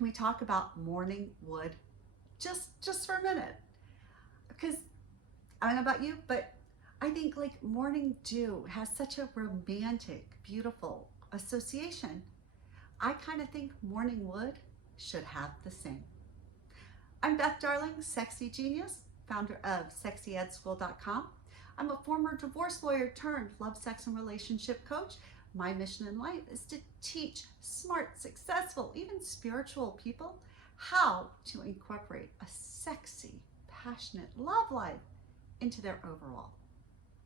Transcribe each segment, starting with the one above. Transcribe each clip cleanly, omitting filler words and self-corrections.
can we talk about morning wood just for a minute? Because I don't know about you, but I think like morning dew has such a romantic, beautiful association. I kind of think morning wood should have the same. I'm Beth Darling Sexy Genius, founder of sexyedschool.com. I'm a former divorce lawyer turned love, sex, and relationship coach. My mission in life is to teach smart, successful, even spiritual people how to incorporate a sexy, passionate love life into their overall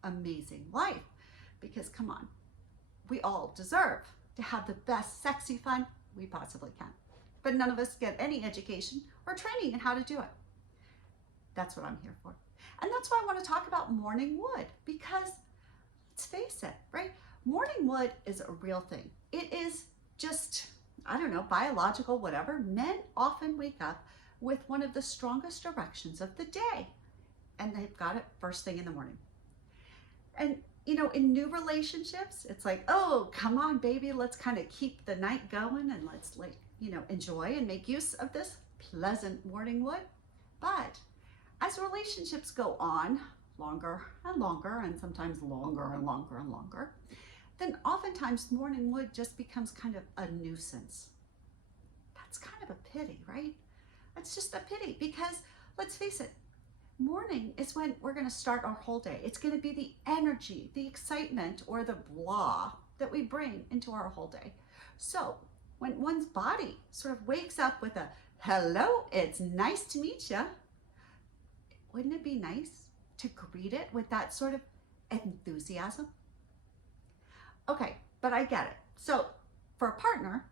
amazing life. Because come on, we all deserve to have the best sexy fun we possibly can. But none of us get any education or training in how to do it. That's what I'm here for. And that's why I want to talk about morning wood, because let's face it, right? Morning wood is a real thing. It is just, I don't know, biological, whatever. Men often wake up with one of the strongest erections of the day, and they've got it first thing in the morning. And you know, in new relationships, it's like, oh, come on, baby, let's kind of keep the night going and let's like, you know, enjoy and make use of this pleasant morning wood. But as relationships go on longer and longer, and sometimes longer and longer and longer, then oftentimes morning wood just becomes kind of a nuisance. That's kind of a pity, right? That's just a pity, because let's face it, morning is when we're going to start our whole day. It's going to be the energy, the excitement, or the blah that we bring into our whole day. So when one's body sort of wakes up with a hello, it's nice to meet you, wouldn't it be nice to greet it with that sort of enthusiasm? Okay, but I get it. So for a partner,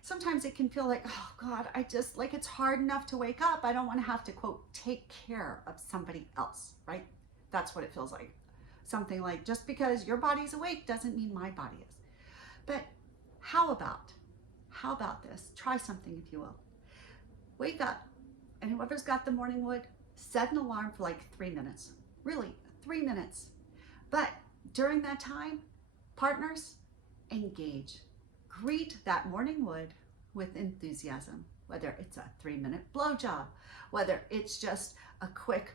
sometimes it can feel like, oh God, I just like, it's hard enough to wake up. I don't want to have to, quote, take care of somebody else, right? That's what it feels like. Something like, just because your body's awake doesn't mean my body is. But how about this? Try something, if you will. Wake up, and whoever's got the morning wood, set an alarm for like 3 minutes. Really, 3 minutes. But during that time, partners, engage. Greet that morning wood with enthusiasm, whether it's a 3-minute blowjob, whether it's just a quick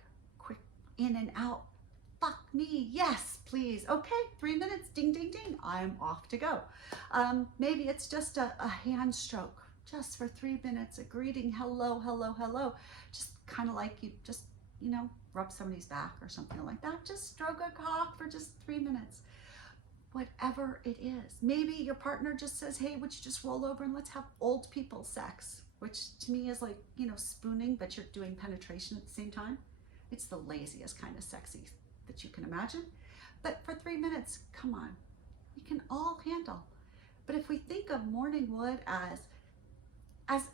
in and out. Fuck me, yes, please. Okay, 3 minutes, ding, ding, ding, I'm off to go. Maybe it's just a hand stroke, just for 3 minutes, a greeting, hello, hello, hello. Just kind of like you just, you know, rub somebody's back or something like that. Just stroke a cock for just 3 minutes. Whatever it is. Maybe your partner just says, hey, would you just roll over and let's have old people sex, which to me is like, you know, spooning, but you're doing penetration at the same time. It's the laziest kind of sexy that you can imagine. But for 3 minutes, come on, we can all handle. But if we think of morning wood as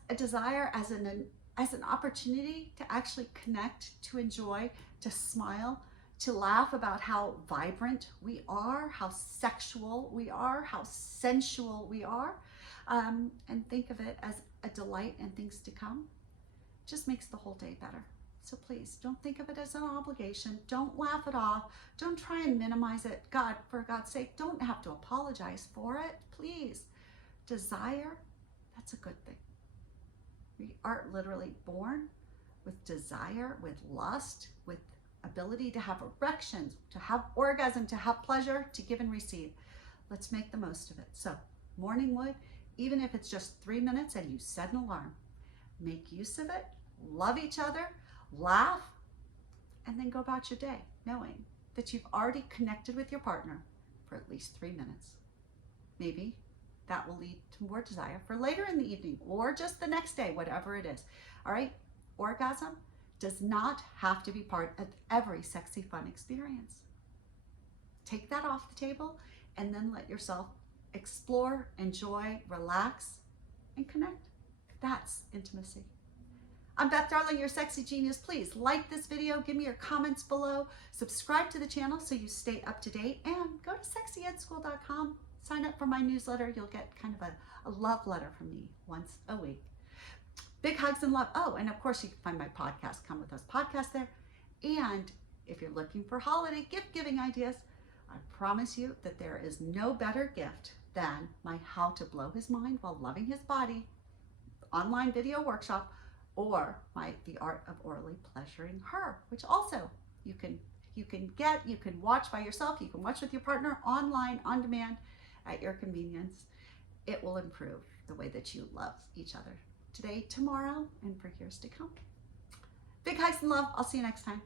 a desire, as an opportunity to actually connect, to enjoy, to smile, to laugh about how vibrant we are, how sexual we are, how sensual we are, and think of it as a delight and things to come, just makes the whole day better. So please don't think of it as an obligation. Don't laugh it off. Don't try and minimize it. God, for God's sake, don't have to apologize for it, please. Desire, that's a good thing. We are literally born with desire, with lust, with ability to have erections, to have orgasm, to have pleasure, to give and receive. Let's make the most of it. So morning wood, even if it's just 3 minutes and you set an alarm, make use of it, love each other, laugh, and then go about your day knowing that you've already connected with your partner for at least 3 minutes. Maybe that will lead to more desire for later in the evening or just the next day, whatever it is. All right, orgasm does not have to be part of every sexy fun experience. Take that off the table and then let yourself explore, enjoy, relax, and connect. That's intimacy. I'm Beth Darling, your sexy genius. Please like this video, give me your comments below, subscribe to the channel so you stay up to date, and go to sexyedschool.com. Sign up for my newsletter. You'll get kind of a love letter from me once a week. Big hugs and love. Oh, and of course you can find my podcast, Come With Us podcast there. And if you're looking for holiday gift giving ideas, I promise you that there is no better gift than my How to Blow His Mind While Loving His Body online video workshop, or The Art of Orally Pleasuring Her, which also you can watch by yourself, you can watch with your partner online, on demand, at your convenience. It will improve the way that you love each other today, tomorrow, and for years to come. Big hugs and love. I'll see you next time.